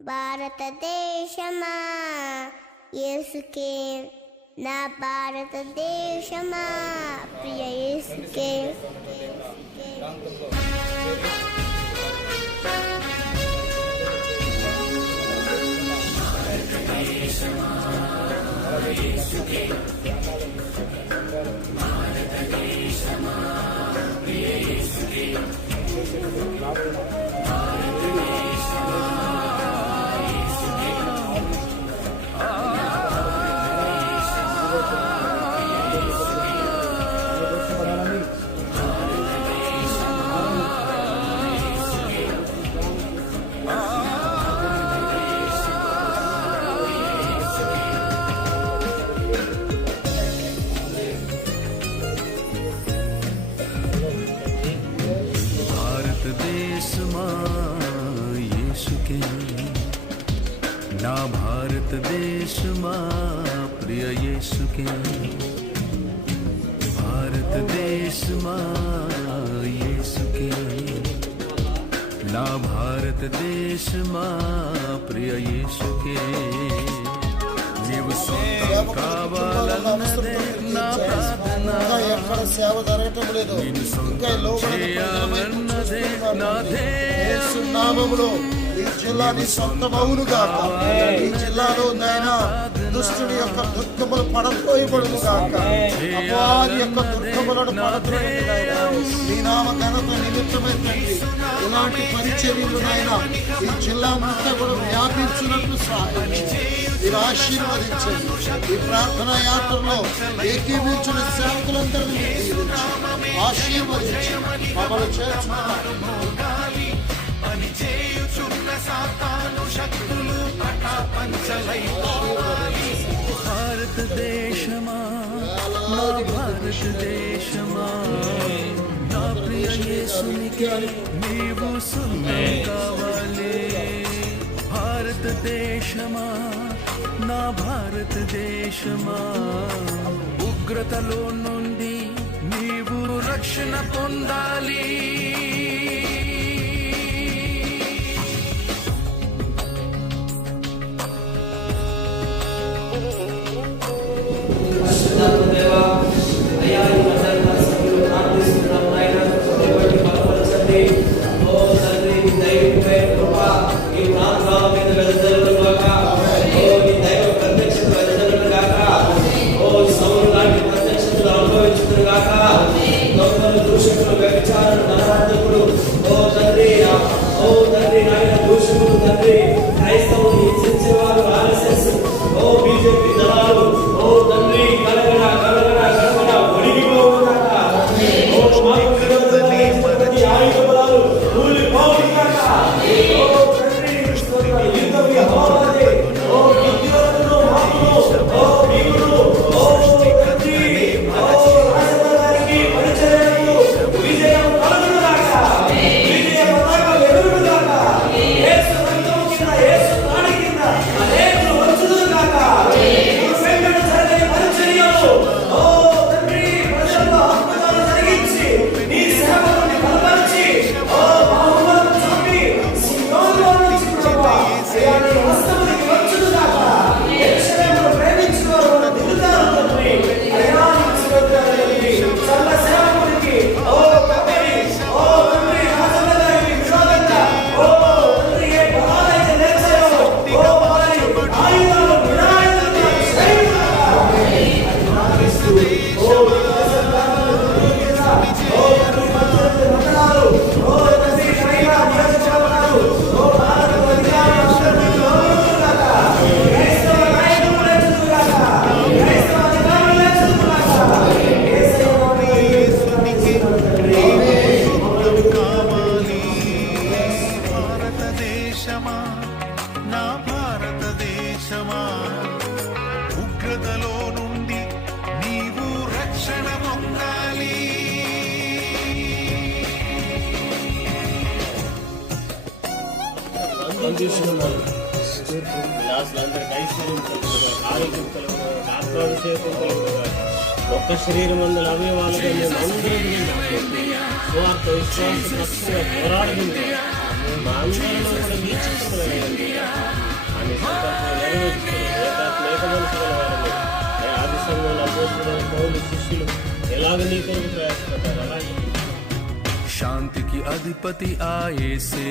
భారతదేశమా యేసుకే, నా భారతదేశమా ప్రియ యేసుకే. భారతదేశమా యేసుకే, భారతదేశమా ప్రియ యేసుకే. యేసుకే, నా భారతదేశమా ప్రియ యేసుకే. భారతదేశమా యేసుకే, నా భారతదేశమా ప్రియ యేసుకే. నీవు సొంతం కావాలన్నదే నా ప్రార్థన, ఎక్కడ సేవ జరగటం లేదు, ఇంకా చేయాలన్నదే నా నామములో ఈ జిల్లా నీ సొంతమవును గాక. ఈ జిల్లాలో నాయన దుష్టుడి యొక్క దుఃఖములు పడపోయబడును గాక. అపవాది యొక్క దుఃఖములను పడద్రోయు నీ నామ ఘనత నిమిత్తమే తండ్రి. ఇలాంటి పరిచర్యలు నాయన ఈ జిల్లా మొత్తం కూడా వ్యాపించినట్లు సహాయం మీరు ఆశీర్వదించండి. ఈ ప్రార్థనా యాత్రలో ఏకీభించిన సేవకులందరినీ ఆశీర్వదించి మమ్మల్ని చేర్చుకున్నారు. భారతదేశమా, నా భారతదేశమా, నా ప్రియ యేసునికి నీవు సొంతం కావాలి. భారతదేశమా, నా భారతదేశమా, ఉగ్రతలో నుండి నీవు రక్షణ పొందాలి. నా భారతదేశమా, ఉగ్రతలో నుండి నీవు రక్షణ పొందాలి. ఒక్క శరీరం అందరి అవయవాలుగా మేము అందరూ స్వార్థ విశ్వాస పోరాడుతుంది. మా అందరిలో కూడా వీక్షిస్తున్నాం. అలాగే నీ కొరకు ప్రయాసపడ్డారు. అలాగే శాంతికి అధిపతి ఆయేసే